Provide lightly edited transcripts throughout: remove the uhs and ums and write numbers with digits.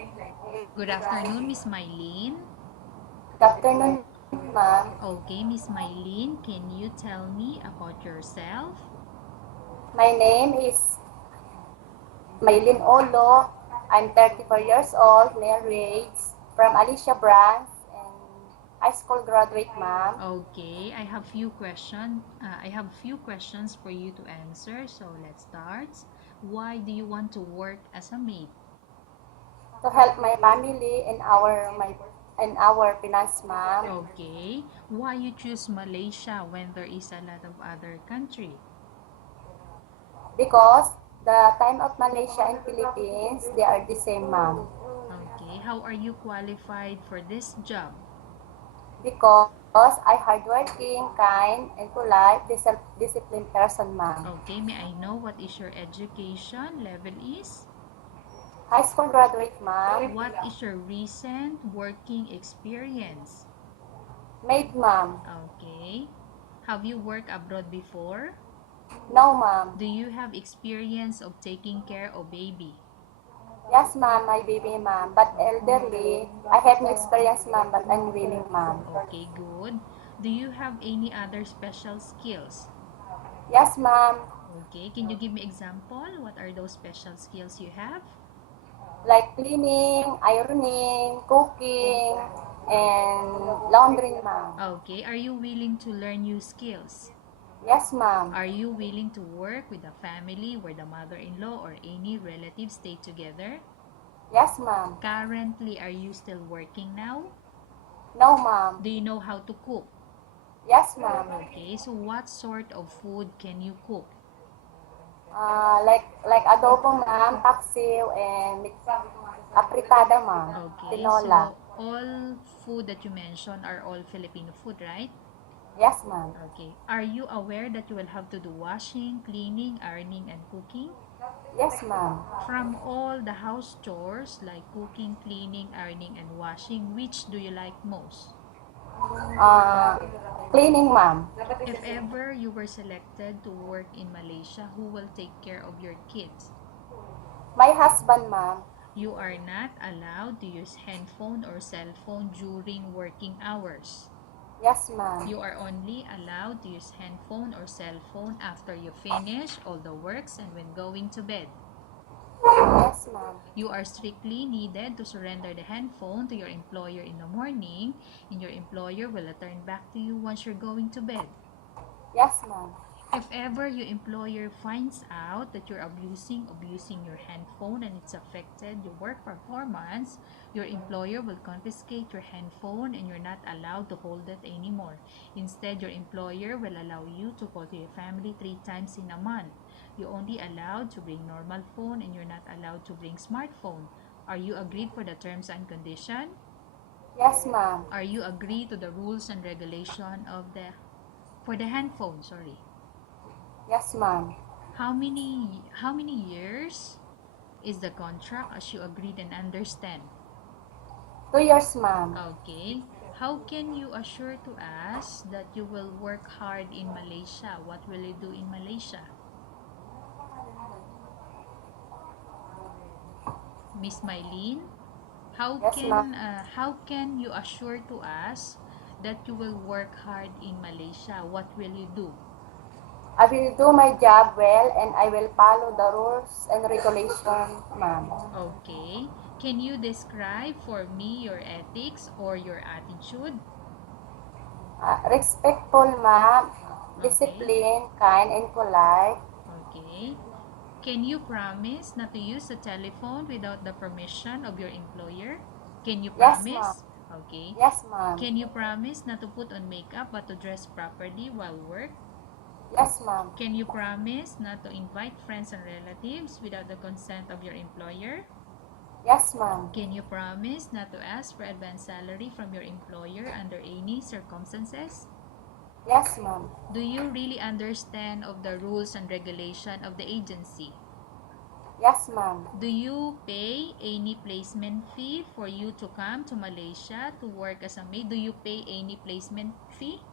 Good afternoon, Miss Mylene. Good afternoon, ma'am. Okay, Miss Mylene, can you tell me about yourself? My name is Mylene E Ulo. I'm 34 years old, married, from Alicia Branch, and high school graduate, ma'am. Okay, I have few questions for you to answer. So let's start. Why do you want to work as a maid? To help my family and our finance, ma'am. Okay, why you choose Malaysia when there is a lot of other country? Because the time of Malaysia and Philippines, they are the same, ma'am. Okay, how are you qualified for this job? Because I hardworking, kind, and polite, disciplined person, ma'am. Okay, may I know what is your education level is? High school graduate, ma'am. What is your recent working experience? Maid, ma'am. Okay. Have you worked abroad before? No, ma'am. Do you have experience of taking care of baby? Yes, ma'am, my baby, ma'am. But elderly, I have no experience, ma'am, but I'm willing, ma'am. Okay, good. Do you have any other special skills? Yes, ma'am. Okay, can you give me example? What are those special skills you have? Like cleaning, ironing, cooking, and laundering, ma'am. Okay, are you willing to learn new skills? Yes, ma'am. Are you willing to work with a family where the mother-in-law or any relatives stay together? Yes, ma'am. Currently, are you still working now? No, ma'am. Do you know how to cook? Yes, ma'am. Okay, so what sort of food can you cook? Like adobo, ma'am, paksiw, and apritada, ma'am. Okay, Tinola. so all food that you mentioned are all Filipino food, right? Yes, ma'am. Okay. Are you aware that you will have to do washing, cleaning, ironing, and cooking? Yes, ma'am. From all the house chores like cooking, cleaning, ironing, and washing, which do you like most? Uh, Cleaning, ma'am. If ever you were selected to work in Malaysia, who will take care of your kids? My husband, ma'am. You are not allowed to use handphone or cell phone during working hours. Yes, ma'am. You are only allowed to use handphone or cell phone after you finish all the works and when going to bed. Yes, ma'am. You are strictly needed to surrender the handphone to your employer in the morning, and your employer will return back to you once you're going to bed. Yes, ma'am. If ever your employer finds out that you're abusing your handphone and it's affected your work performance, your employer will confiscate your handphone and you're not allowed to hold it anymore. Instead, your employer will allow you to call to your family 3 times in a month. You're only allowed to bring normal phone and you're not allowed to bring smartphone. Are you agreed for the terms and condition? Yes, ma'am. Are you agreed to the rules and regulation of the for the handphone, sorry? Yes, ma'am. How many years is the contract as you agreed and understand? 2 years, ma'am. Okay. How can you assure to us that you will work hard in Malaysia? What will you do in Malaysia? Miss Mylene, Yes, ma'am. how can you assure to us that you will work hard in Malaysia? What will you do? I will do my job well and I will follow the rules and regulations, ma'am. Okay. Can you describe for me your ethics or your attitude? Respectful, ma'am. Okay. Disciplined, kind, and polite. Okay. Can you promise not to use the telephone without the permission of your employer? Can you Yes, ma'am. promise? Okay. Yes, ma'am. Can you promise not to put on makeup but to dress properly while work? Yes, ma'am. Can you promise not to invite friends and relatives without the consent of your employer? Yes, ma'am. Can you promise not to ask for advance salary from your employer under any circumstances? Yes, ma'am. Do you really understand of the rules and regulation of the agency? Yes, ma'am. Do you pay any placement fee for you to come to Malaysia to work as a maid? Do you pay any placement fee?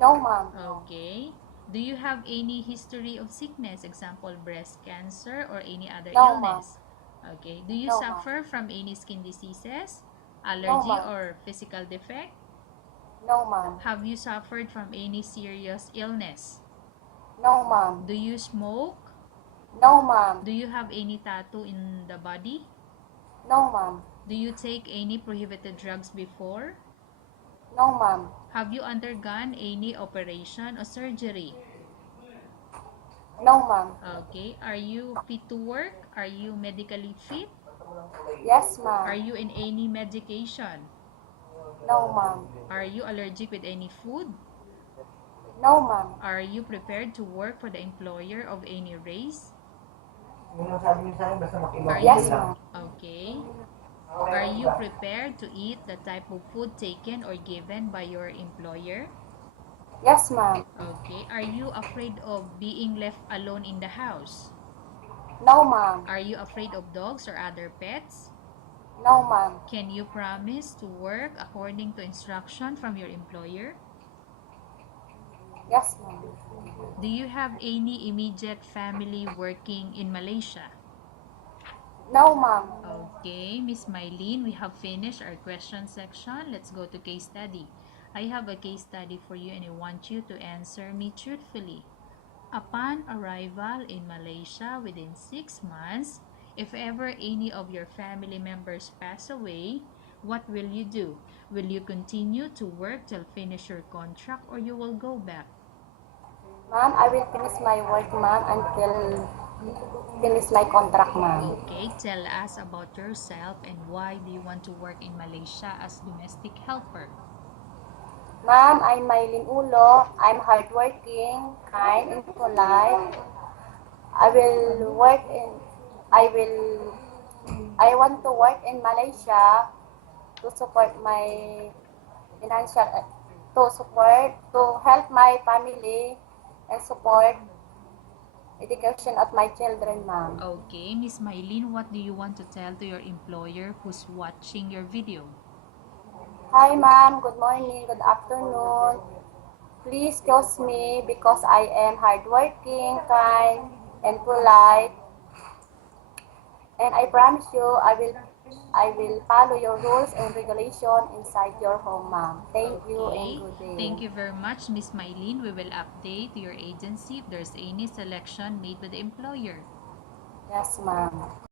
No, ma'am. Okay. Do you have any history of sickness, example breast cancer or any other No, ma'am. illness? Okay. Do you No, ma'am. suffer from any skin diseases, No, allergy, ma'am. or physical defect? No, ma'am. Have you suffered from any serious illness? No, ma'am. Do you smoke? No, ma'am. Do you have any tattoo in the body? No, ma'am. Do you take any prohibited drugs before? No, ma'am. Have you undergone any operation or surgery? No, ma'am. Okay. Are you fit to work? Are you medically fit? Yes, Are ma'am. you in any medication? No, ma'am. Are you allergic with any food? No, ma'am. Are you prepared to work for the employer of any race? Are Yes, you ma'am. okay? Are you prepared to eat the type of food taken or given by your employer? Yes, ma'am. Okay. Are you afraid of being left alone in the house? No, ma'am. Are you afraid of dogs or other pets? No, ma'am. Can you promise to work according to instruction from your employer? Yes, ma'am. Do you have any immediate family working in Malaysia? No, ma'am. Okay, Miss Mylene, we have finished our question section. Let's go to case study. I have a case study for you and I want you to answer me truthfully. Upon arrival in Malaysia within 6 months, if ever any of your family members pass away, what will you do? Will you continue to work till finish your contract or you will go back? Ma'am, I will finish my work, ma'am, until finish my contract, ma'am. Okay, tell us about yourself and why do you want to work in Malaysia as domestic helper? Ma'am, I'm Mylene E Ulo. I'm hardworking, kind, and polite. I will work in. I will. I want to work in Malaysia to support my financial. To help my family and support education of my children, ma'am. Okay, Miss Mylene, what do you want to tell to your employer who's watching your video? Hi, ma'am. Good morning. Good afternoon. Please choose me because I am hardworking, kind, and polite. And I promise you, I will follow your rules and regulation inside your home, ma'am. Thank you and Okay, good thank day. you very much, Miss Mylene. We will update your agency if there's any selection made by the employer. Yes, ma'am.